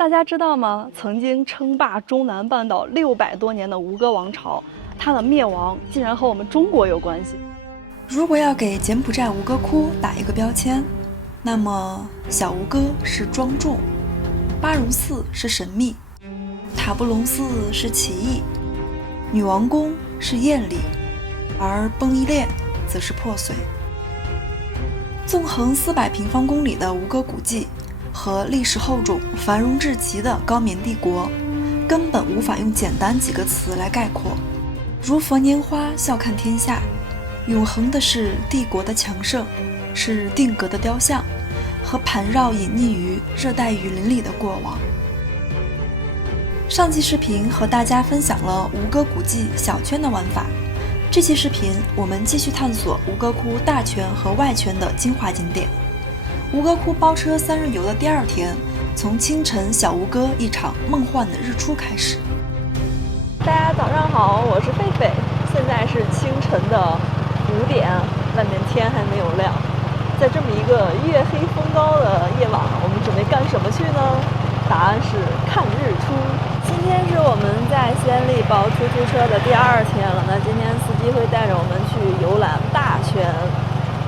大家知道吗？曾经称霸中南半岛600多年的吴哥王朝，它的灭亡竟然和我们中国有关系。如果要给柬埔寨吴哥窟打一个标签，那么小吴哥是庄重，巴如寺是神秘，塔布隆寺是奇异，女王宫是艳丽，而崩一列则是破碎。纵横400平方公里的吴哥古迹和历史厚重、繁荣至极的高棉帝国，根本无法用简单几个词来概括。如佛拈花，笑看天下，永恒的是帝国的强盛，是定格的雕像和盘绕隐匿于热带雨林里的过往。上期视频和大家分享了吴哥古迹小圈的玩法，这期视频我们继续探索吴哥窟大圈和外圈的精华景点。吴哥窟包车3日游的第2天，从清晨小吴哥一场梦幻的日出开始。大家早上好，我是狒狒，现在是清晨的5点，外面天还没有亮。在这么一个月黑风高的夜晚，我们准备干什么去呢？答案是看日出。今天是我们在西安力包出租车的第2天了，那今天司机会带着我们去游览大圈。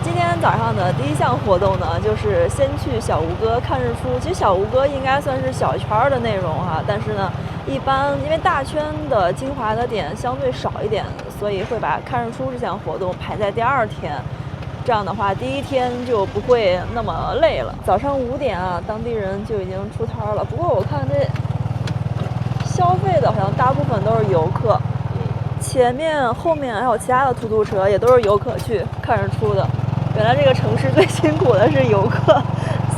今天早上的第一项活动呢，就是先去小吴哥看日出。其实小吴哥应该算是小圈的内容哈，但是呢，一般因为大圈的精华的点相对少一点，所以会把看日出这项活动排在第2天。这样的话，第1天就不会那么累了。早上5点啊，当地人就已经出摊了。不过我看这消费的好像大部分都是游客，前面、后面还有其他的出租车也都是游客去看日出的。原来这个城市最辛苦的是游客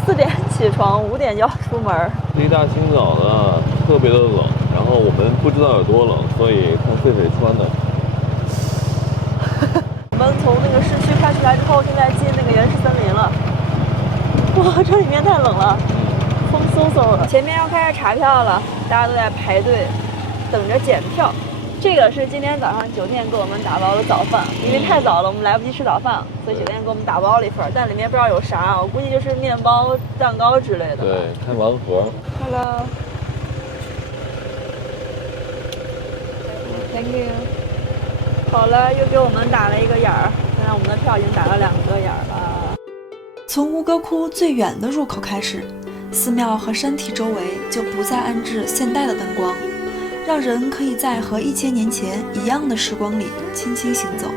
，4点起床，5点就要出门。一大清早的特别的冷，然后我们不知道有多冷，所以看狒狒穿的。我们从那个市区开出来之后，现在进那个原始森林了。哇，这里面太冷了，风嗖嗖的。前面要开始查票了，大家都在排队等着检票。这个是今天早上酒店给我们打包的早饭，因为太早了，我们来不及吃早饭，所以酒店给我们打包了一份，但里面不知道有啥，我估计就是面包、蛋糕之类的。对，开盲盒。Hello。Thank you。好了，又给我们打了一个眼儿，现在我们的票已经打了2个眼儿了。从吴哥窟最远的入口开始，寺庙和山体周围就不再安置现代的灯光，让人可以在和1000年前一样的时光里轻轻行走。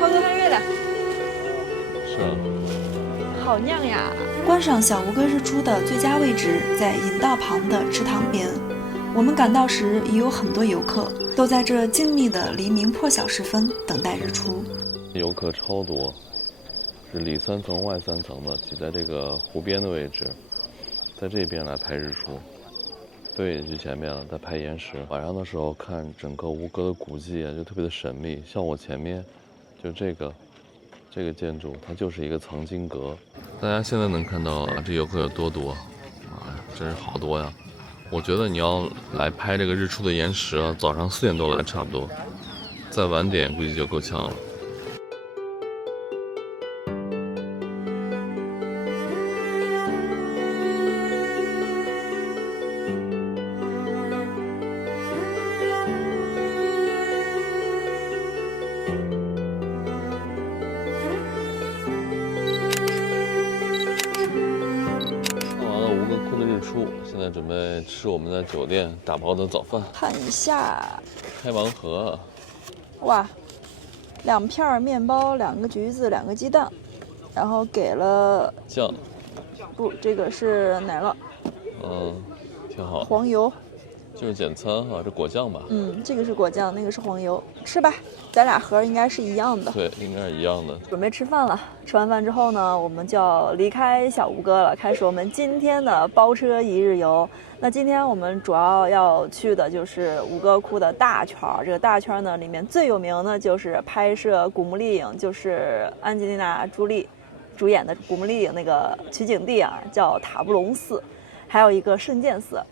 好多黑月的，是啊，好亮呀！观赏小吴哥日出的最佳位置在引道旁的池塘边。我们赶到时，已有很多游客都在这静谧的黎明破晓时分等待日出。游客超多，是里3层外3层的，挤在这个湖边的位置，在这边来拍日出。对，就前面了，在拍岩石。晚上的时候看整个吴哥的古迹啊，就特别的神秘。像我前面，就这个建筑，它就是一个藏经阁。大家现在能看到啊，这游客有多多，啊，真是好多呀！我觉得你要来拍这个日出的岩石啊，早上4点多来差不多，再晚点估计就够呛了。现在准备吃我们在酒店打包的早饭。看一下，开盲盒。哇，2片面包，2个橘子，2个鸡蛋，然后给了酱。不，这个是奶酪。挺好。黄油。就是简餐哈，这果酱吧？这个是果酱，那个是黄油。吃吧，咱俩盒应该是一样的。对，应该是一样的。准备吃饭了，吃完饭之后呢，我们就要离开小吴哥了，开始我们今天的包车1日游。那今天我们主要要去的就是吴哥窟的大圈。这个大圈呢，里面最有名的就是拍摄《古墓丽影》，就是安吉丽娜·朱莉主演的《古墓丽影》那个取景地啊，叫塔布隆寺，还有一个圣剑寺。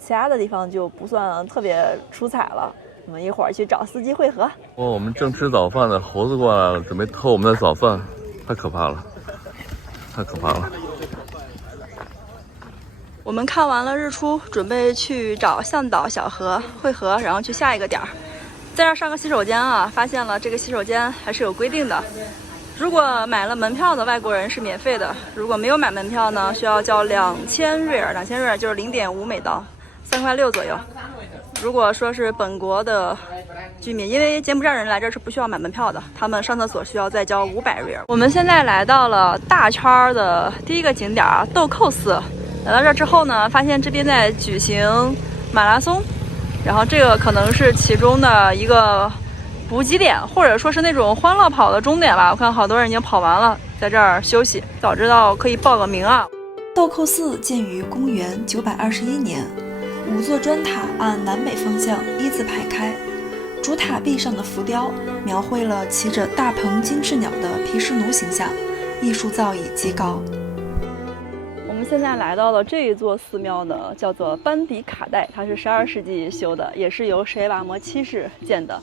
其他的地方就不算特别出彩了。我们一会儿去找司机会合。我们正吃早饭呢，猴子过来了，准备偷我们的早饭，太可怕了，太可怕了。我们看完了日出，准备去找向导小河汇合，然后去下一个点儿。在这儿上个洗手间啊，发现了这个洗手间还是有规定的。如果买了门票的外国人是免费的，如果没有买门票呢，需要交2000瑞尔，2000瑞尔就是0.5美刀，3.6块左右。如果说是本国的居民，因为柬埔寨人来这儿是不需要买门票的，他们上厕所需要再交500瑞尔。我们现在来到了大圈的第一个景点啊，豆蔻寺。来到这儿之后呢，发现这边在举行马拉松，然后这个可能是其中的一个补给点，或者说是那种欢乐跑的终点吧。我看好多人已经跑完了，在这儿休息。早知道可以报个名啊。豆蔻寺建于公元921年，5座砖塔按南北方向一字排开，主塔壁上的浮雕描绘了骑着大鹏金翅鸟的毗湿奴形象，艺术造诣极高。我们现在来到了这一座寺庙呢，叫做班迪卡代，它是12世纪修的，也是由舍耶瓦摩七世建的。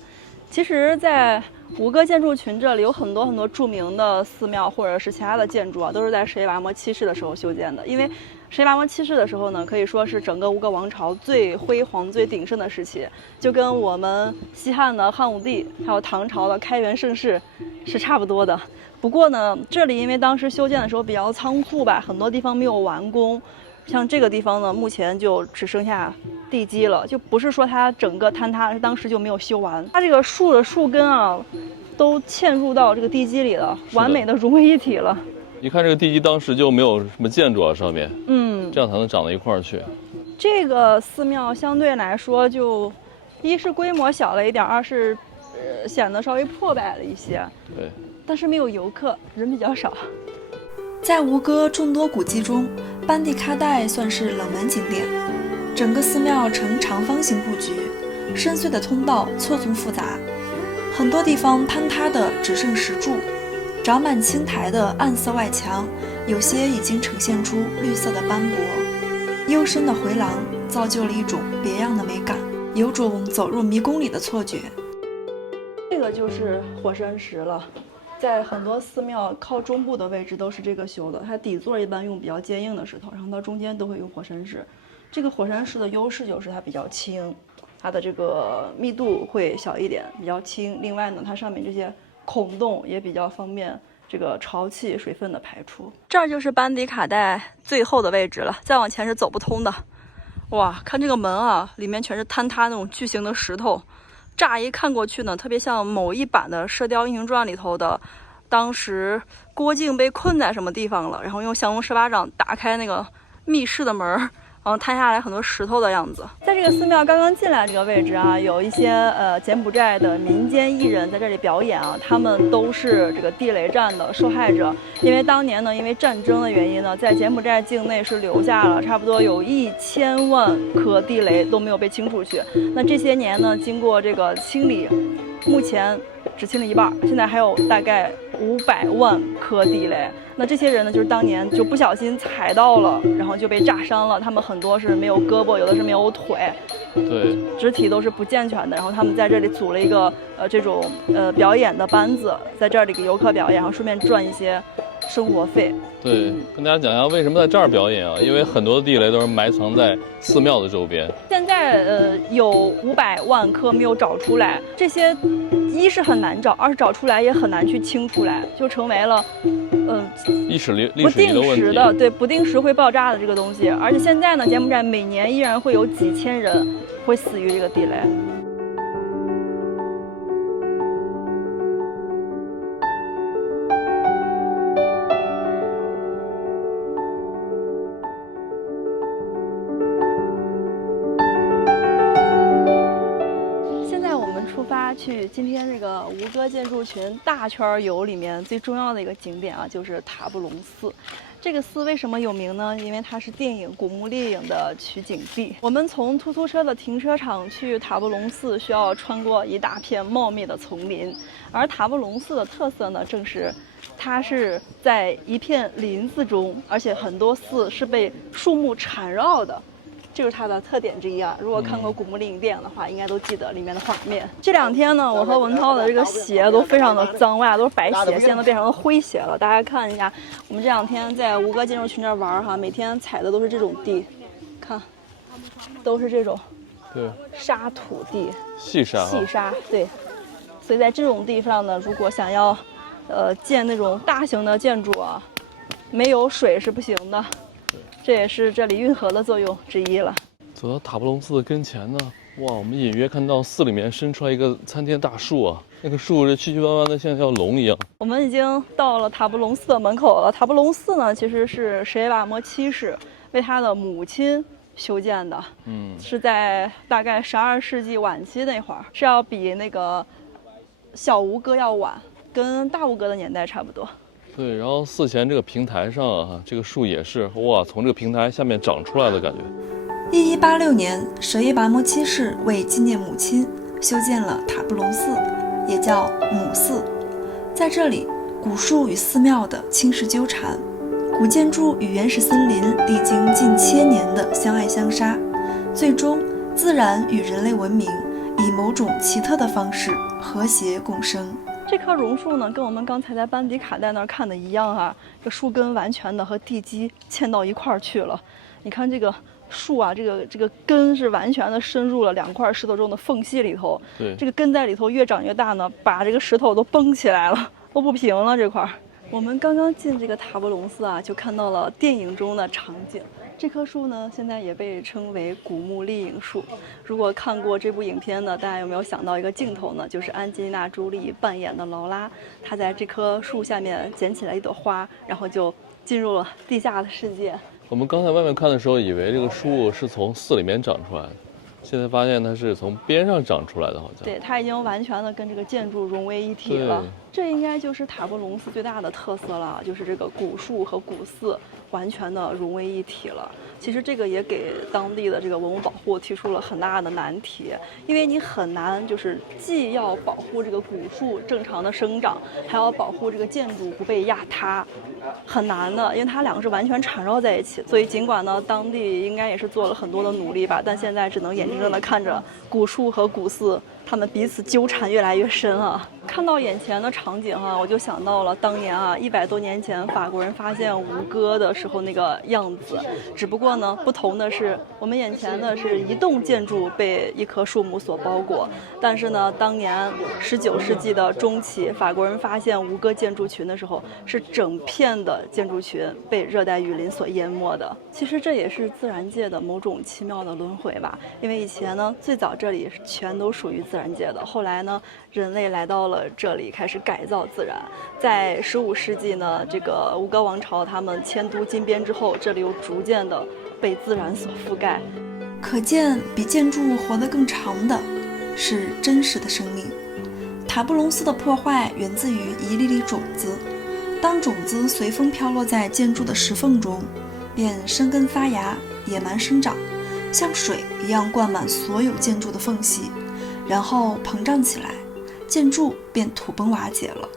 其实在吴哥建筑群这里有很多著名的寺庙或者是其他的建筑啊，都是在舍耶瓦摩七世的时候修建的。因为舍耶瓦摩七世的时候呢，可以说是整个吴哥王朝最辉煌最鼎盛的时期，就跟我们西汉的汉武帝还有唐朝的开元盛世是差不多的。不过呢，这里因为当时修建的时候比较仓促吧，很多地方没有完工，像这个地方呢，目前就只剩下地基了，就不是说它整个坍塌，是当时就没有修完。它这个树的树根啊，都嵌入到这个地基里了，完美的融为一体了。一看这个地基当时就没有什么建筑啊，上面，这样才能长到一块儿去。这个寺庙相对来说就，一是规模小了一点，二是显得稍微破败了一些。对。但是没有游客，人比较少。在吴哥众多古迹中，班迪卡代算是冷门景点。整个寺庙呈长方形布局，深邃的通道错综复杂，很多地方坍塌的只剩石柱，长满青苔的暗色外墙，有些已经呈现出绿色的斑驳。幽深的回廊造就了一种别样的美感，有种走入迷宫里的错觉。这个就是火山石了。在很多寺庙靠中部的位置都是这个修的，它底座一般用比较坚硬的石头，然后到中间都会用火山石。这个火山石的优势就是它比较轻，它的这个密度会小一点，比较轻。另外呢，它上面这些孔洞也比较方便这个潮气、水分的排出。这儿就是班迪卡代最后的位置了，再往前是走不通的。哇，看这个门啊，里面全是坍塌那种巨型的石头。乍一看过去呢，特别像某一版的《射雕英雄传》里头的，当时郭靖被困在什么地方了，然后用降龙十八掌打开那个密室的门，然后摊下来很多石头的样子。在这个寺庙刚刚进来这个位置啊，有一些柬埔寨的民间艺人在这里表演啊，他们都是这个地雷战的受害者。因为当年呢，因为战争的原因呢，在柬埔寨境内是留下了差不多有1000万颗地雷都没有被清出去。那这些年呢，经过这个清理，目前只清了一半，现在还有大概500万颗地雷。那这些人呢，就是当年就不小心踩到了，然后就被炸伤了。他们很多是没有胳膊，有的是没有腿，对，肢体都是不健全的。然后他们在这里组了一个这种表演的班子，在这里给游客表演，然后顺便赚一些生活费。对，跟大家讲一下为什么在这儿表演啊？因为很多的地雷都是埋藏在寺庙的周边。现在有500万颗没有找出来，这些一是很难找，二是找出来也很难去清出来，就成为了历史不定时的问题。对，不定时会爆炸的这个东西。而且现在呢，柬埔寨每年依然会有几千人会死于这个地雷。去今天这个吴哥建筑群大圈游里面最重要的一个景点啊，就是塔布隆寺。这个寺为什么有名呢？因为它是电影《古墓丽影》的取景地。我们从出租车的停车场去塔布隆寺，需要穿过一大片茂密的丛林。而塔布隆寺的特色呢，正是它是在一片林子中，而且很多寺是被树木缠绕的。这就是它的特点之一啊！如果看过《古墓丽影》电影的话，应该都记得里面的画面。这2天呢，我和文涛的这个鞋都非常的脏，我俩都是白鞋，现在都变成了灰鞋了。大家看一下，我们这2天在吴哥建筑群这玩哈，每天踩的都是这种地，都是这种对，沙土地，细沙、啊，细沙，对。所以在这种地方呢，如果想要建那种大型的建筑啊，没有水是不行的。这也是这里运河的作用之一了。走到塔布隆寺的跟前呢，哇，我们隐约看到寺里面伸出来一个参天大树啊，那个树是曲曲弯弯的，像条龙一样。我们已经到了塔布隆寺的门口了。塔布隆寺呢，其实是舍耶瓦摩七世为他的母亲修建的，是在大概12世纪晚期那会儿，是要比那个小吴哥要晚，跟大吴哥的年代差不多。对，然后寺前这个平台上啊，这个树也是哇，从这个平台下面长出来的感觉。1186年，舍耶拔摩七世为纪念母亲修建了塔布隆寺，也叫母寺。在这里，古树与寺庙的侵蚀纠缠，古建筑与原始森林历经近千年的相爱相杀，最终自然与人类文明以某种奇特的方式和谐共生。这棵榕树呢，跟我们刚才在班迪卡带那儿看的一样啊，这树根完全的和地基嵌到一块儿去了。你看这个树啊，这个根是完全的深入了2块石头中的缝隙里头。对，这个根在里头越长越大呢，把这个石头都绷起来了，都不平了这块儿。我们刚刚进这个塔布隆寺啊，就看到了电影中的场景。这棵树呢，现在也被称为古墓丽影树。如果看过这部影片呢，大家有没有想到一个镜头呢？就是安吉丽娜·朱莉扮演的劳拉，她在这棵树下面捡起来一朵花，然后就进入了地下的世界。我们刚才外面看的时候，以为这个树是从寺里面长出来的，现在发现它是从边上长出来的，好像。对，它已经完全的跟这个建筑融为一体了。这应该就是塔布隆寺最大的特色了，就是这个古树和古寺完全的融为一体了。其实这个也给当地的这个文物保护提出了很大的难题，因为你很难就是既要保护这个古树正常的生长，还要保护这个建筑不被压塌，很难的，因为它两个是完全缠绕在一起。所以尽管呢，当地应该也是做了很多的努力吧，但现在只能眼睁睁地看着古树和古寺他们彼此纠缠越来越深啊！看到眼前的场景啊，我就想到了当年啊100多年前法国人发现吴哥的时候那个样子。只不过呢，不同的是，我们眼前的是一栋建筑被一棵树木所包裹，但是呢，当年19世纪的中期，法国人发现吴哥建筑群的时候，是整片的建筑群被热带雨林所淹没的。其实这也是自然界的某种奇妙的轮回吧，因为以前呢，最早这里全都属于自然界的，后来呢，人类来到了这里，开始改造自然。在15世纪呢，这个吴哥王朝他们迁都金边之后，这里又逐渐的被自然所覆盖。可见，比建筑活得更长的是真实的生命。塔布隆寺的破坏源自于一粒粒种子，当种子随风飘落在建筑的石缝中，便生根发芽，野蛮生长，像水一样灌满所有建筑的缝隙，然后膨胀起来，建筑便土崩瓦解了。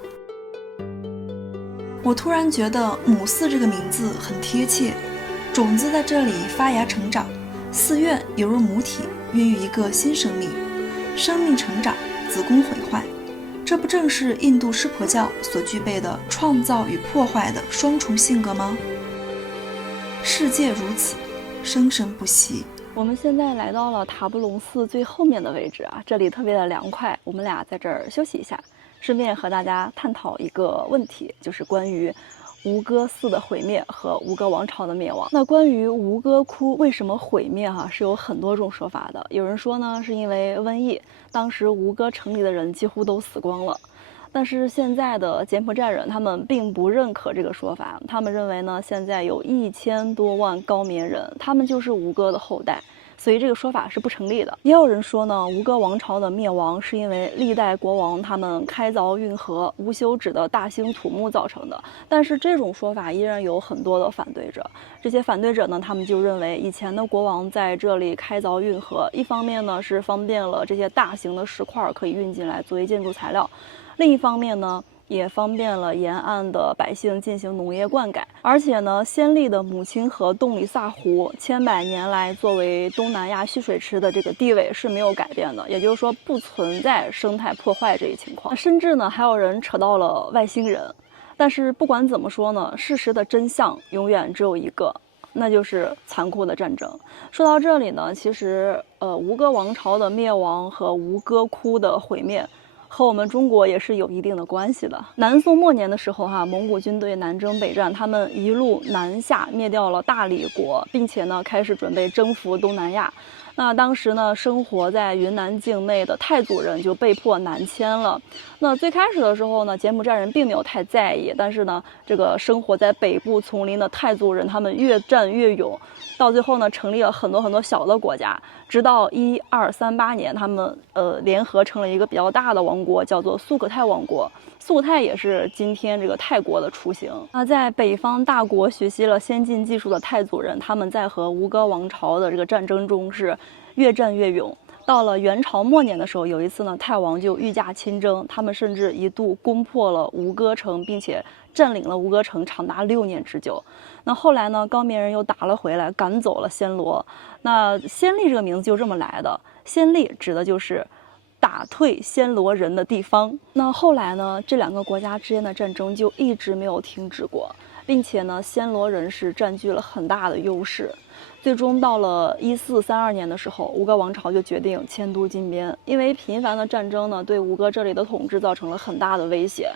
我突然觉得母寺这个名字很贴切，种子在这里发芽成长，寺院犹如母体孕育一个新生命，生命成长，子宫毁坏，这不正是印度湿婆教所具备的创造与破坏的双重性格吗？世界如此，生生不息。我们现在来到了塔布隆寺最后面的位置啊，这里特别的凉快，我们俩在这儿休息一下，顺便和大家探讨一个问题，就是关于吴哥寺的毁灭和吴哥王朝的灭亡。那关于吴哥窟为什么毁灭是有很多种说法的。有人说呢，是因为瘟疫，当时吴哥城里的人几乎都死光了。但是现在的柬埔寨人他们并不认可这个说法，他们认为呢，现在有1000多万高棉人，他们就是吴哥的后代，所以这个说法是不成立的。也有人说呢，吴哥王朝的灭亡是因为历代国王他们开凿运河无休止的大兴土木造成的，但是这种说法依然有很多的反对者。这些反对者呢，他们就认为以前的国王在这里开凿运河，一方面呢是方便了这些大型的石块可以运进来作为建筑材料，另一方面呢，也方便了沿岸的百姓进行农业灌溉。而且呢，先例的母亲河洞里萨湖千百年来作为东南亚蓄水池的这个地位是没有改变的，也就是说不存在生态破坏这一情况。甚至呢，还有人扯到了外星人。但是不管怎么说呢，事实的真相永远只有一个，那就是残酷的战争。说到这里呢，其实吴哥王朝的灭亡和吴哥窟的毁灭，和我们中国也是有一定的关系的。南宋末年的时候蒙古军队南征北战，他们一路南下，灭掉了大理国，并且呢开始准备征服东南亚。那当时呢，生活在云南境内的太祖人就被迫南迁了。那最开始的时候呢，柬埔寨人并没有太在意，但是呢，这个生活在北部丛林的太祖人，他们越战越勇，到最后呢，成立了很多小的国家，直到1238年，他们联合成了一个比较大的王国，叫做苏可泰王国。苏可泰也是今天这个泰国的雏形。那在北方大国学习了先进技术的太祖人，他们在和吴哥王朝的这个战争中是越战越勇。到了元朝末年的时候，有一次呢，泰王就御驾亲征，他们甚至一度攻破了吴哥城，并且占领了吴哥城长达6年之久。那后来呢，高棉人又打了回来，赶走了暹罗。那暹粒这个名字就这么来的，暹粒指的就是打退暹罗人的地方。那后来呢，这2个国家之间的战争就一直没有停止过，并且呢，暹罗人是占据了很大的优势。最终到了1432年的时候，吴哥王朝就决定迁都金边，因为频繁的战争呢，对吴哥这里的统治造成了很大的威胁，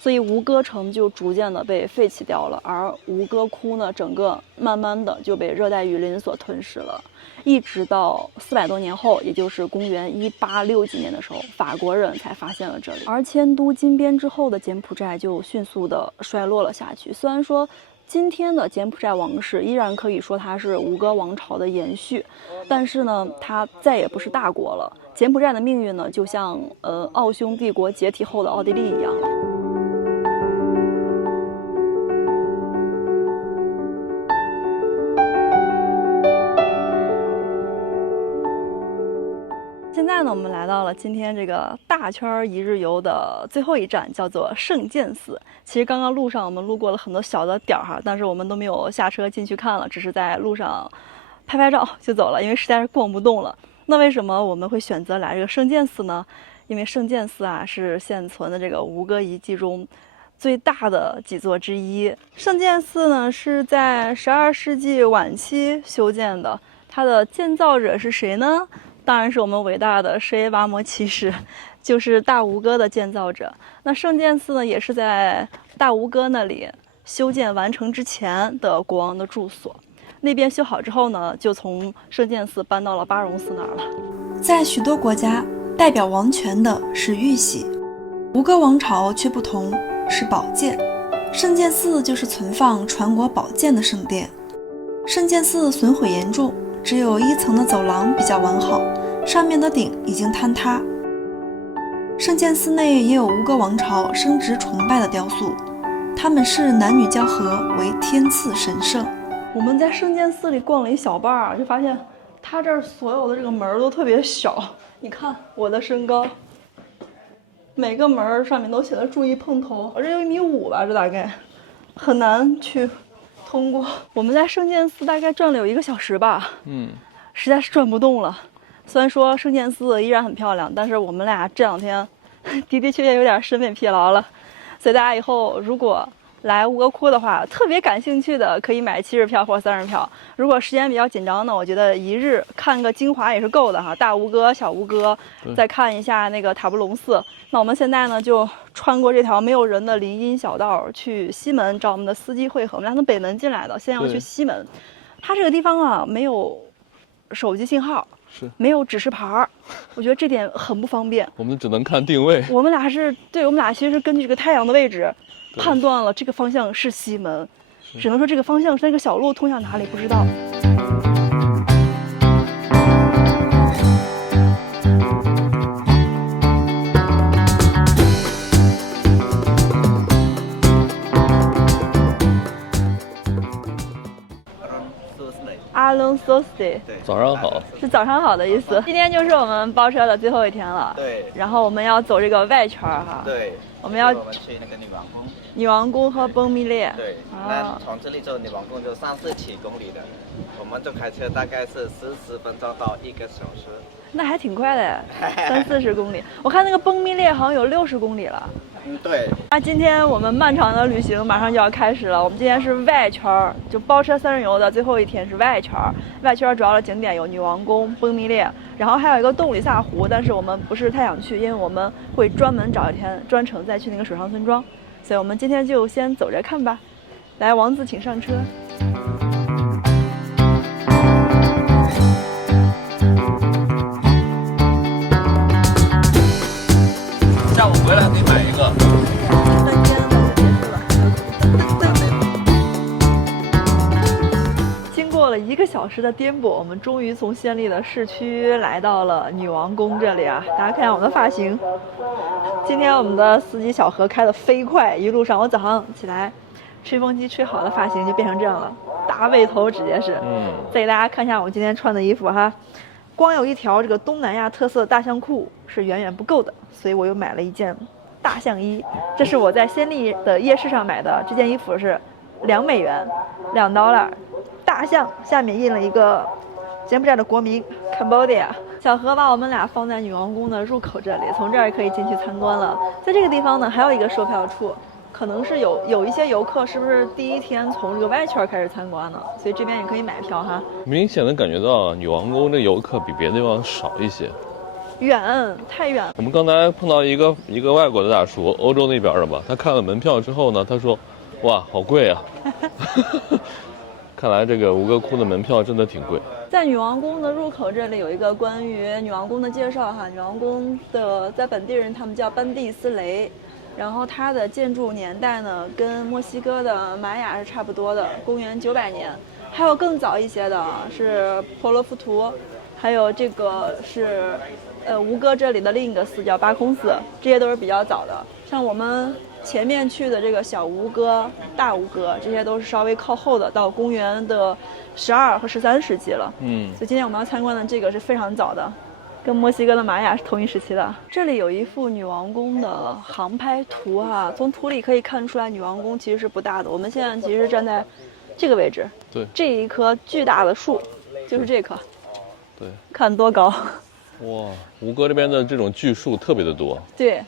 所以吴哥城就逐渐的被废弃掉了，而吴哥窟呢，整个慢慢的就被热带雨林所吞噬了。一直到400多年后，也就是公元1860几年的时候，法国人才发现了这里。而迁都金边之后的柬埔寨就迅速的衰落了下去。虽然说今天的柬埔寨王室依然可以说它是吴哥王朝的延续，但是呢，它再也不是大国了。柬埔寨的命运呢，就像奥匈帝国解体后的奥地利一样了。现在呢，我们来到了今天这个大圈一日游的最后一站，叫做圣剑寺。其实刚刚路上我们路过了很多小的点儿但是我们都没有下车进去看了，只是在路上拍照就走了，因为实在是逛不动了。那为什么我们会选择来这个圣剑寺呢？因为圣剑寺是现存的这个吴哥遗迹中最大的几座之一。圣剑寺呢是在12世纪晚期修建的，它的建造者是谁呢？当然是我们伟大的舍耶跋摩七世，就是大吴哥的建造者。那圣剑寺呢，也是在大吴哥那里修建完成之前的国王的住所。那边修好之后呢，就从圣剑寺搬到了巴戎寺那儿了。在许多国家，代表王权的是玉玺，吴哥王朝却不同，是宝剑。圣剑寺就是存放传国宝剑的圣殿。圣剑寺损毁严重，只有1层的走廊比较完好，上面的顶已经坍塌。圣剑寺内也有吴哥王朝生殖崇拜的雕塑，他们视男女交合为天赐神圣。我们在圣剑寺里逛了一小半就发现它这儿所有的这个门都特别小。你看我的身高，每个门上面都写了注意碰头，我这有1.5米吧，这大概很难去通过。我们在圣剑寺大概转了有1个小时吧，实在是转不动了。虽然说圣剑寺依然很漂亮，但是我们俩这2天的确有点审美疲劳了。所以大家以后如果来吴哥窟的话，特别感兴趣的可以买7日票或者3日票。如果时间比较紧张呢，我觉得1日看个精华也是够的哈。大吴哥、小吴哥，再看一下那个塔布隆寺。那我们现在呢，就穿过这条没有人的林荫小道，去西门找我们的司机会合。我们俩从北门进来的，现在要去西门。它这个地方没有手机信号，没有指示牌，我觉得这点很不方便。我们只能看定位。我们俩其实是根据这个太阳的位置判断了这个方向是西门，只能说这个方向是那个小路通向哪里不知道。阿隆索斯蒂，早上好，是早上好的意思。今天就是我们包车的最后一天了，对。然后我们要走这个外圈哈，对。我们要去那个女王宫。女王宫和崩密列。对，那从这里走女王宫就37公里的，我们就开车大概是40分钟到1个小时。那还挺快的，30-40公里。我看那个崩密列好像有60公里了。对。那今天我们漫长的旅行马上就要开始了。我们今天是外圈，就包车3日游的最后一天是外圈。外圈主要的景点有女王宫、崩密列，然后还有一个洞里萨湖，但是我们不是太想去，因为我们会专门找一天专程再去那个水上村庄，所以我们今天就先走着看吧。来，王子请上车。下午回来可以买一个。3天就结束了。经过了1个小时的颠簸，我们终于从暹粒的市区来到了女王宫这里啊！大家看一下我的发型。今天我们的司机小何开得飞快，一路上我早上起来，吹风机吹好的发型就变成这样了，大背头直接是。再给大家看一下我今天穿的衣服哈。光有一条这个东南亚特色的大象裤是远远不够的，所以我又买了一件大象衣。这是我在暹粒的夜市上买的，这件衣服是$2，$2。大象下面印了一个柬埔寨的国名 Cambodia。小何把我们俩放在女王宫的入口这里，从这儿可以进去参观了。在这个地方呢，还有一个售票处。可能是有一些游客是不是第一天从这个外圈开始参观呢？所以这边也可以买票哈。明显的感觉到女王宫这游客比别的地方少一些，远，太远。我们刚才碰到一个外国的大叔，欧洲那边的吧，他看了门票之后呢，他说：“哇，好贵啊！”看来这个吴哥窟的门票真的挺贵。在女王宫的入口这里有一个关于女王宫的介绍哈。女王宫的在本地人他们叫班蒂斯雷。然后它的建筑年代呢，跟墨西哥的玛雅是差不多的，公元900年。还有更早一些的是婆罗浮屠，还有这个是吴哥这里的另一个寺叫巴空寺，这些都是比较早的。像我们前面去的这个小吴哥、大吴哥，这些都是稍微靠后的，到公元的12和13世纪了。所以今天我们要参观的这个是非常早的。跟墨西哥的玛雅是同一时期的。这里有一幅女王宫的航拍图哈，从图里可以看出来，女王宫其实是不大的。我们现在其实站在这个位置，对，这一棵巨大的树就是这棵，对，看多高！哇，吴哥这边的这种巨树特别的多。对，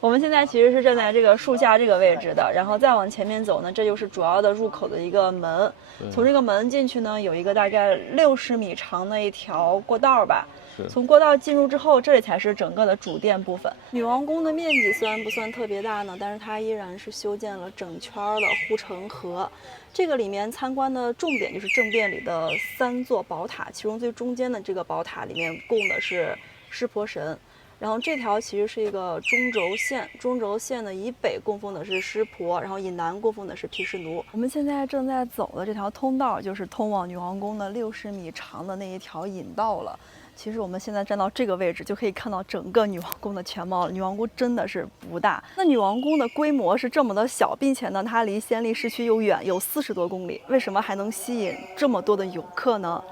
我们现在其实是站在这个树下这个位置的，然后再往前面走呢，这就是主要的入口的一个门。从这个门进去呢，有一个大概60米长的一条过道吧。从过道进入之后，这里才是整个的主殿部分。女王宫的面积虽然不算特别大呢，但是它依然是修建了整圈的护城河。这个里面参观的重点就是正殿里的3座宝塔，其中最中间的这个宝塔里面供的是湿婆神。然后这条其实是一个中轴线，中轴线的以北供奉的是湿婆，然后以南供奉的是毗湿奴。我们现在正在走的这条通道就是通往女王宫的60米长的那一条引道了。其实我们现在站到这个位置，就可以看到整个女王宫的全貌了。女王宫真的是不大，那女王宫的规模是这么的小，并且呢，它离暹粒市区又远，有40多公里。为什么还能吸引这么多的游客呢？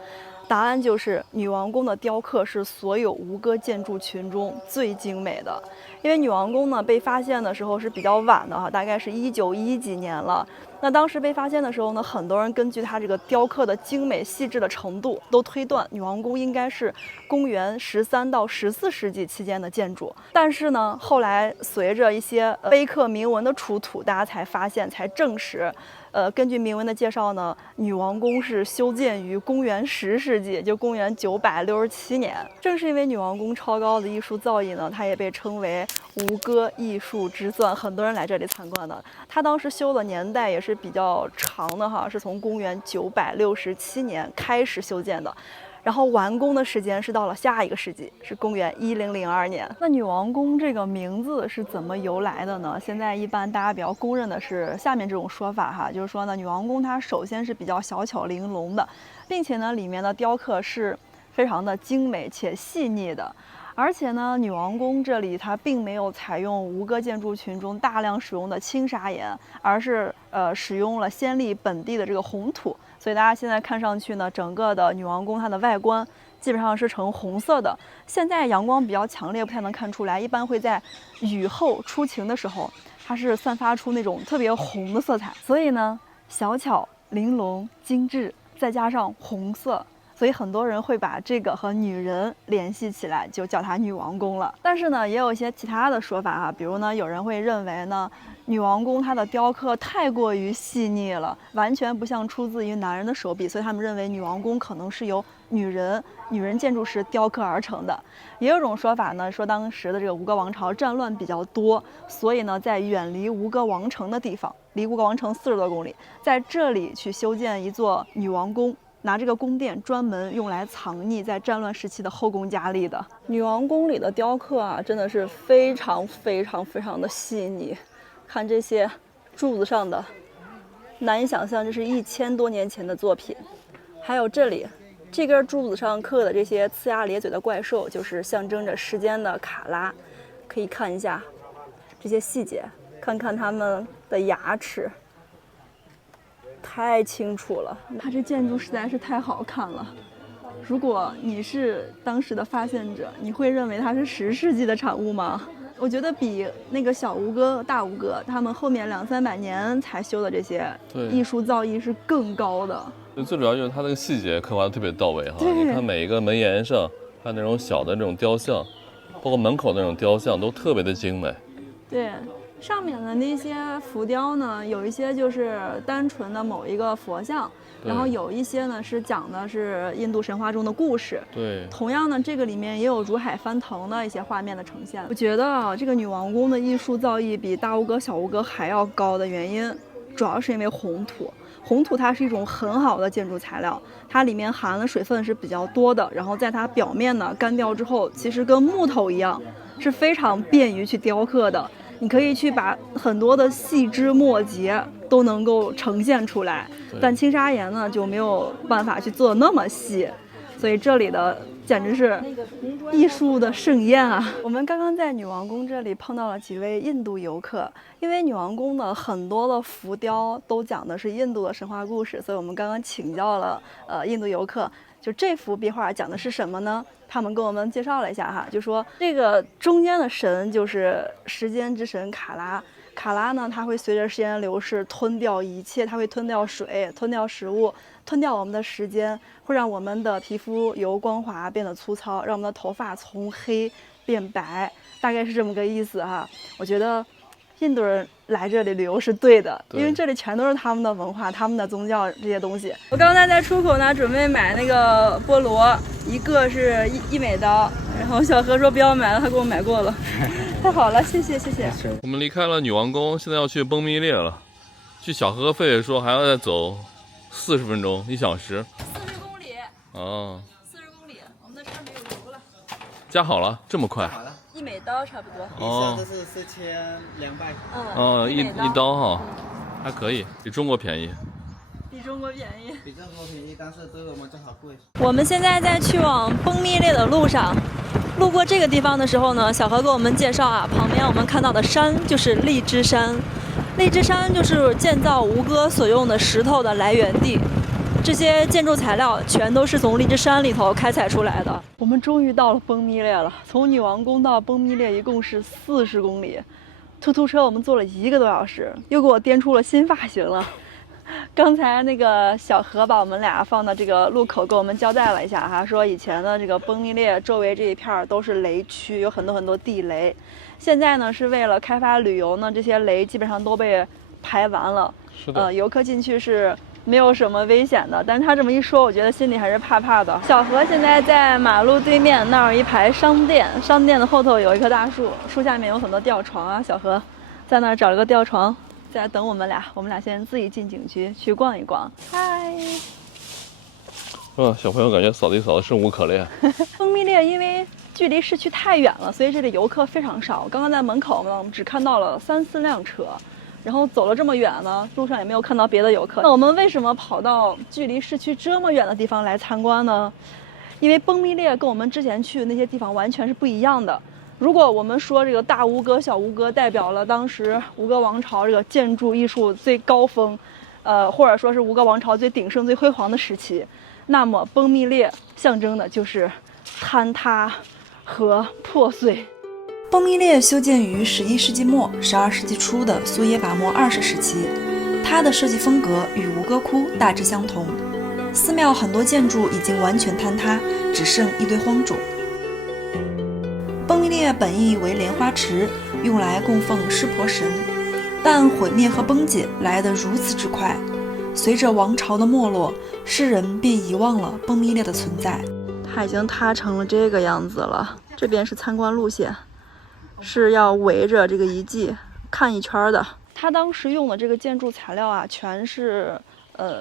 答案就是女王宫的雕刻是所有吴哥建筑群中最精美的。因为女王宫呢被发现的时候是比较晚的哈，大概是1911几年了。那当时被发现的时候呢，很多人根据它这个雕刻的精美细致的程度，都推断女王宫应该是公元13到14世纪期间的建筑。但是呢，后来随着一些碑刻铭文的出土，大家才发现，才证实。根据铭文的介绍呢，女王宫是修建于公元10世纪，就公元967年。正是因为女王宫超高的艺术造诣呢，它也被称为吴哥艺术之钻，很多人来这里参观的。它当时修的年代也是比较长的哈，是从公元967年开始修建的。然后完工的时间是到了下一个世纪，是公元1002年。那女王宫这个名字是怎么由来的呢？现在一般大家比较公认的是下面这种说法哈，就是说呢，女王宫它首先是比较小巧玲珑的，并且呢，里面的雕刻是非常的精美且细腻的。而且呢，女王宫这里它并没有采用吴哥建筑群中大量使用的青砂岩，而是使用了暹粒本地的这个红土。所以大家现在看上去呢，整个的女王宫它的外观基本上是呈红色的。现在阳光比较强烈，不太能看出来，一般会在雨后初晴的时候它是散发出那种特别红的色彩，所以呢，小巧玲珑精致，再加上红色。所以很多人会把这个和女人联系起来，就叫它女王宫了。但是呢，也有一些其他的说法啊，比如呢，有人会认为呢，女王宫它的雕刻太过于细腻了，完全不像出自于男人的手笔，所以他们认为女王宫可能是由女人建筑师雕刻而成的。也有一种说法呢，说当时的这个吴哥王朝战乱比较多，所以呢，在远离吴哥王城的地方，离吴哥王城40多公里，在这里去修建一座女王宫。拿这个宫殿专门用来藏匿在战乱时期的后宫佳丽的。女王宫里的雕刻啊，真的是非常的细腻。看这些柱子上的，难以想象这是1000多年前的作品。还有这里，这根柱子上刻的这些呲牙咧嘴的怪兽，就是象征着时间的卡拉。可以看一下这些细节，看看它们的牙齿。太清楚了，它这建筑实在是太好看了。如果你是当时的发现者，你会认为它是10世纪的产物吗？我觉得比那个小吴哥、大吴哥他们后面200-300年才修的这些艺术造诣是更高的。最主要就是它这个细节刻画的特别到位哈。你看每一个门檐上，还有那种小的那种雕像，包括门口那种雕像，都特别的精美。对。上面的那些浮雕呢，有一些就是单纯的某一个佛像，然后有一些呢是讲的是印度神话中的故事。对，同样呢，这个里面也有如海翻腾的一些画面的呈现。我觉得啊，这个女王宫的艺术造诣比大吴哥、小吴哥还要高的原因，主要是因为红土。红土它是一种很好的建筑材料，它里面含的水分是比较多的，然后在它表面呢干掉之后，其实跟木头一样，是非常便于去雕刻的。你可以去把很多的细枝末节都能够呈现出来，但青砂岩呢就没有办法去做得那么细，所以这里的简直是艺术的盛宴啊！我们刚刚在女王宫这里碰到了几位印度游客，因为女王宫的很多的浮雕都讲的是印度的神话故事，所以我们刚刚请教了印度游客，就这幅壁画讲的是什么呢？他们跟我们介绍了一下哈，就说这个中间的神就是时间之神卡拉。卡拉呢，它会随着时间流逝吞掉一切，它会吞掉水，吞掉食物，吞掉我们的时间，会让我们的皮肤由光滑变得粗糙，让我们的头发从黑变白，大概是这么个意思哈。我觉得印度人来这里旅游是对的，因为这里全都是他们的文化、他们的宗教这些东西。我刚才在出口呢，准备买那个菠萝，一个是1美刀，然后小何说不要买了，他给我买过了。太好了，谢谢。我们离开了女王宫，现在要去崩密列了。据小何和狒狒说，还要再走40分钟，1小时。40公里。哦。40公里，我们的车没有油了。加好了，这么快？1美刀差不多。哦，这是4200。哦，一刀哈，还可以，比中国便宜。比中国便宜，但是对我们就好贵。我们现在在去往崩密列的路上，路过这个地方的时候呢，小何给我们介绍啊，旁边我们看到的山就是荔枝山，荔枝山就是建造吴哥所用的石头的来源地。这些建筑材料全都是从荔枝山里头开采出来的。我们终于到了崩密列了，从女王宫到崩密列一共是40公里，突突车我们坐了1个多小时，又给我颠出了新发型了。刚才那个小何把我们俩放到这个路口，给我们交代了一下哈，说以前的这个崩密列周围这一片都是雷区，有很多地雷。现在呢是为了开发旅游呢，这些雷基本上都被排完了。是的。游客进去是没有什么危险的，但是他这么一说，我觉得心里还是怕怕的。小何现在在马路对面那儿一排商店，商店的后头有一棵大树，树下面有很多吊床啊。小何在那儿找了个吊床，在等我们俩先自己进景区去逛一逛。嗨，小朋友感觉扫地扫得生无可恋。崩密列因为距离市区太远了，所以这里游客非常少。刚刚在门口呢，我们只看到了3-4辆车。然后走了这么远呢，路上也没有看到别的游客。那我们为什么跑到距离市区这么远的地方来参观呢？因为崩密列跟我们之前去的那些地方完全是不一样的。如果我们说这个大吴哥、小吴哥代表了当时吴哥王朝这个建筑艺术最高峰，或者说是吴哥王朝最鼎盛、最辉煌的时期，那么崩密列象征的就是坍塌和破碎。崩密列修建于11世纪末、12世纪初的苏耶拔末20时期，它的设计风格与吴哥窟大致相同。寺庙很多建筑已经完全坍塌，只剩一堆荒冢。崩密列本意为莲花池，用来供奉湿婆神，但毁灭和崩解来得如此之快，随着王朝的没落，世人便遗忘了崩密列的存在。它已经塌成了这个样子了。这边是参观路线，是要围着这个遗迹看一圈的。它当时用的这个建筑材料啊，全是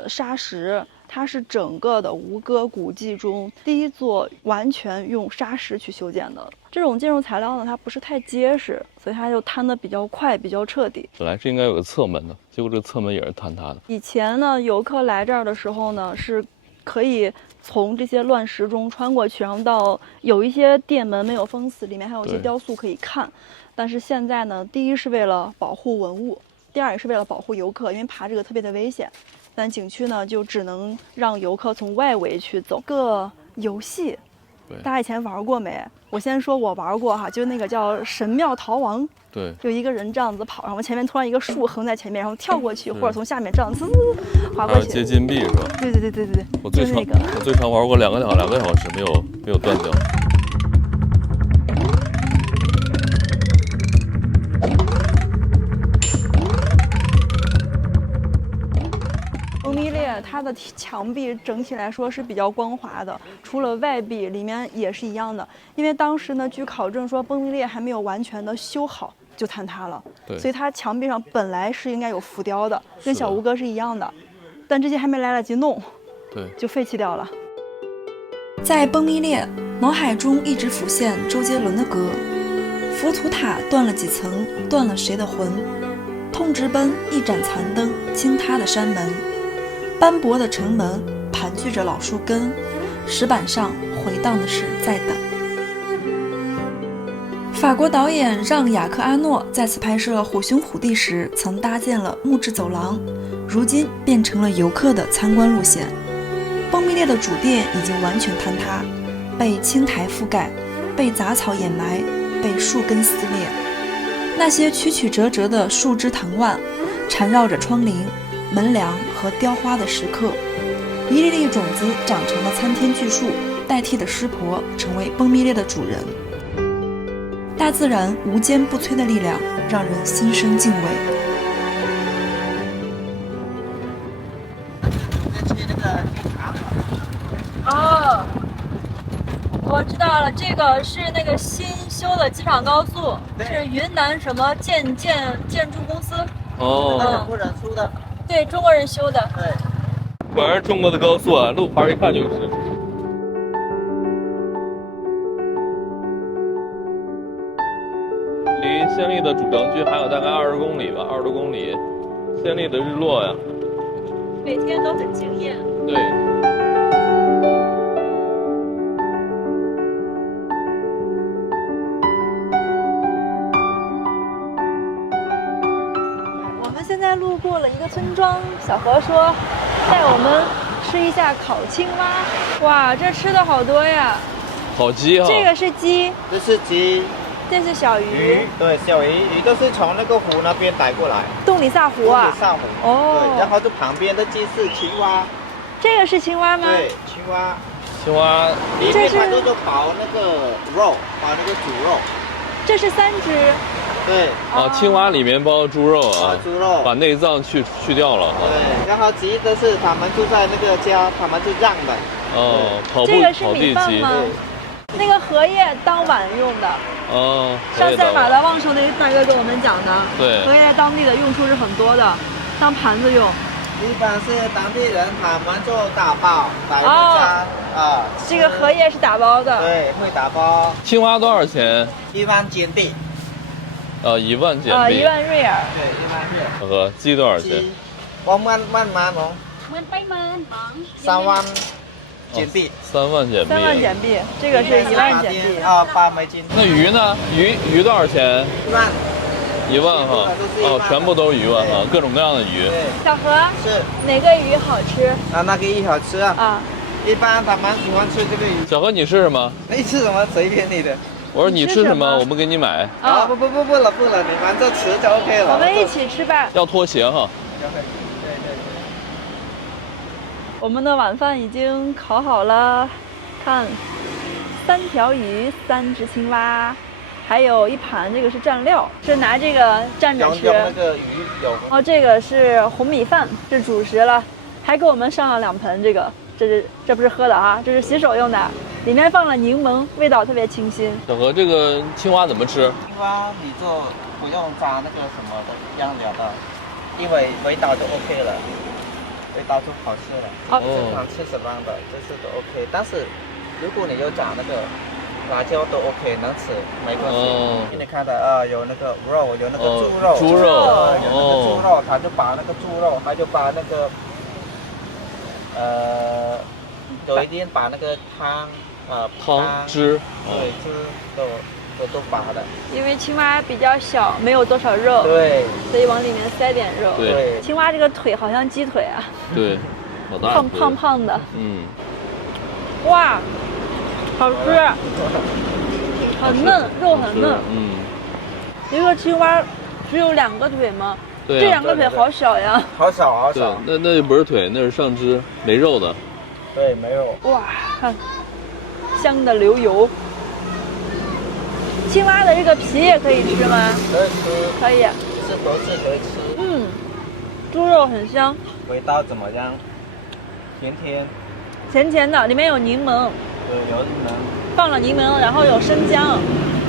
砂石。它是整个的吴哥古迹中第一座完全用砂石去修建的。这种建筑材料呢，它不是太结实，所以它就坍得比较快，比较彻底。本来是应该有个侧门的，结果这个侧门也是坍塌的。以前呢，游客来这儿的时候呢，是可以从这些乱石中穿过去，然后到有一些殿门没有封死，里面还有一些雕塑可以看。但是现在呢，第一是为了保护文物，第二也是为了保护游客，因为爬这个特别的危险。但景区呢，就只能让游客从外围去走。个游戏，大家以前玩过没？我先说我玩过哈，就那个叫神庙逃亡。对，就一个人这样子跑，然后前面突然一个树横在前面，然后跳过去，或者从下面这样滋滑过去。接金币是吧？对。我最长玩过2个小时，没有断掉。崩密列它的墙壁整体来说是比较光滑的，除了外壁，里面也是一样的。因为当时呢，据考证说崩密列还没有完全的修好就坍塌了，所以它墙壁上本来是应该有浮雕的，跟小吴哥是一样的，但这些还没来得及弄，就废弃掉了。在崩密列，脑海中一直浮现周杰伦的歌：浮屠塔断了几层，断了谁的魂？痛直奔一盏残灯，倾塌的山门。斑驳的城门盘踞着老树根，石板上回荡的是在等。法国导演让·雅克·阿诺在此拍摄《虎兄虎弟》时，曾搭建了木质走廊，如今变成了游客的参观路线。崩密列的主殿已经完全坍塌，被青苔覆盖，被杂草掩埋，被树根撕裂。那些曲曲折折的树枝藤蔓，缠绕着窗棂、门梁和雕花的石刻，一粒粒种子长成了参天巨树，代替的湿婆成为崩密列的主人。大自然无坚不摧的力量让人心生敬畏。哦，我知道了，这个是那个新修的机场高速，是云南什么建筑公司中国人修的。对，中国人修的。对，果然中国的高速啊，路牌一看就是。离暹粒的主城区还有大概20公里吧，20多公里。暹粒的日落呀，每天都很惊艳。对。现在路过了一个村庄，小何说带我们吃一下烤青蛙。哇，这吃的好多呀！烤鸡啊！这个是鸡，这是鸡，这是小鱼。对，小鱼都是从那个湖那边带过来。洞里萨湖啊？洞里萨湖。哦。对，然后这旁边的鸡是青蛙。这个是青蛙吗？对，青蛙。青蛙。里面它就包那个肉，包那个猪肉。这是3只。对啊，青蛙里面包猪肉啊，猪肉把内脏去掉了。对，然后鸡都是他们住在那个家，他们是让的。哦，跑地鸡。那个荷叶当碗用的。哦。上次在马德旺时候那大哥跟我们讲的。对。荷叶当地的用处是很多的，当盘子用。一般是当地人他们就打包来家啊。这个荷叶是打包的。对，会打包。青蛙多少钱？1万金币。1万减币。1万瑞尔。对，1万瑞尔。小何，鸡多少钱？1万哦。3万减币。3万减币。3万减币，这个是1万减币啊，8美金。那鱼呢？鱼多少钱？1万。1万哈。哦，全部都是鱼哈，各种各样的鱼。小何。是。哪个鱼好吃？啊，那个鱼好吃啊。啊。一般他们喜欢吃这个鱼。小何，你吃什么？你吃什么？随便你的。我说你吃什么，你吃什么我们给你买。啊，不了，你们就吃就 OK 了。我们一起吃吧。要脱鞋哈。对。我们的晚饭已经烤好了，看，3条鱼，3只青蛙，还有一盘这个是蘸料，是拿这个蘸着吃。用那个鱼油。哦，这个是红米饭，是主食了，还给我们上了2盆这个，这不是喝的啊，这是洗手用的，里面放了柠檬，味道特别清新。小何，这个青蛙怎么吃？青蛙你就不用加那个什么的酱料的，因为味道就 OK 了。味道就好吃了，正常吃什么样的就是都 OK。但是如果你有炸那个辣椒都 OK， 能吃没关系。给你看的有那个肉，有那个猪肉，猪肉，有那个猪肉，他就把那个猪肉，他就把那个有一点把那个汤汁，对，汁都拔的。因为青蛙比较小，没有多少肉，对，所以往里面塞点肉。对，青蛙这个腿好像鸡腿啊，对，好大，胖的。嗯，哇，好吃，很嫩，肉很嫩。嗯，一个青蛙只有2个腿吗？对，这2个腿好小呀。好少。对，那就不是腿，那是上肢，没肉的。对，没有。哇，看，香的流油。青蛙的这个皮也可以吃吗？可以吃。可以。都是可以吃。猪肉很香。味道怎么样？甜甜的，里面有柠檬。对，有柠檬。放了柠檬，然后有生姜，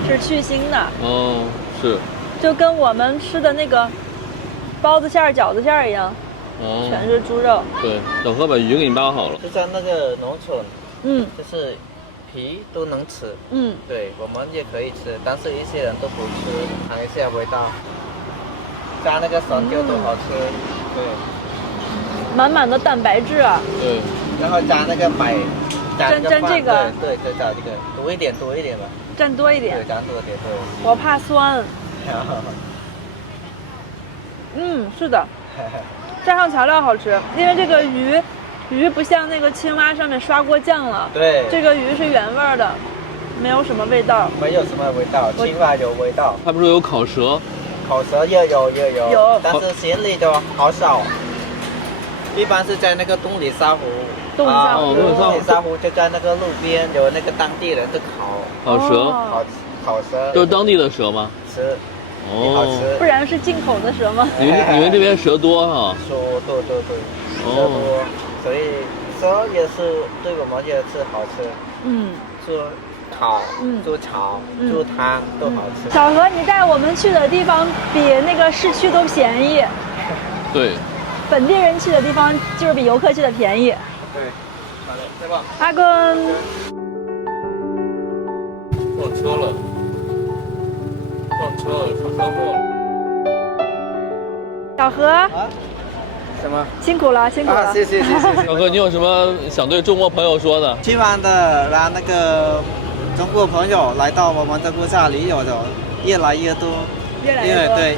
是去腥的。哦，是。就跟我们吃的那个包子馅儿、饺子馅儿一样。哦。全是猪肉。对，小何把鱼给你扒好了。就在那个农村，就是皮都能吃。对，我们也可以吃，但是一些人都不吃，尝一下味道。加那个生姜都好吃。对。满满的蛋白质啊。对。然后加那个白，蘸这个。对，就加这个，多一点吧。蘸多一点。对，蘸多一点，对。我怕酸。是的。蘸上调料好吃，因为这个鱼不像那个青蛙上面刷过酱了。对。这个鱼是原味的，没有什么味道。没有什么味道，青蛙有味道。他不是有烤蛇？烤蛇也有，但是县里的好少。一般是在那个洞里沙湖。洞里沙湖就在那个路边，有那个当地人就烤蛇，烤蛇。都是当地的蛇吗？吃。好吃。不然是进口的蛇吗？你们这边蛇多哈？对，蛇多，所以蛇也是对我们也是好吃。猪烤、猪炒、猪汤都好吃。小何，你带我们去的地方比那个市区都便宜。对。本地人去的地方就是比游客去的便宜。对，好的，再吧。阿公。撞车了，出车祸了。小何。什么？辛苦了。谢谢。小何，你有什么想对中国朋友说的？希望的让那个中国朋友来到我们的国家旅游的越来越多。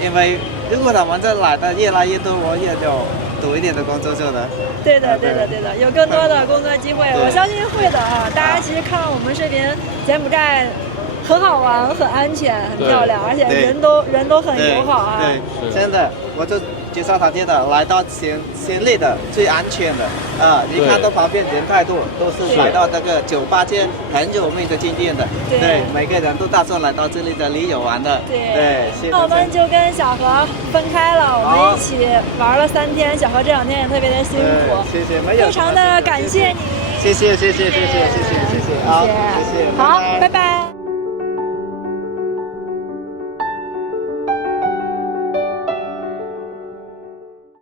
因为如果他们这来的越来越多，我也就多一点的工作做的。对的，有更多的工作机会，我相信会的啊！大家其实看到我们这边柬埔寨很好玩、很安全、很漂亮，而且人都很友好啊。对，真的，我就介绍他觉得来到县里的最安全的你看到旁边人太多，都是来到这个酒吧街很有名的景点的。对，每个人都打算来到这里的旅游玩的。对，那我们就跟小何分开了，我们一起玩了3天，小何这2天也特别的辛苦。谢谢，非常的感谢你。谢谢，好，谢谢，好，拜拜。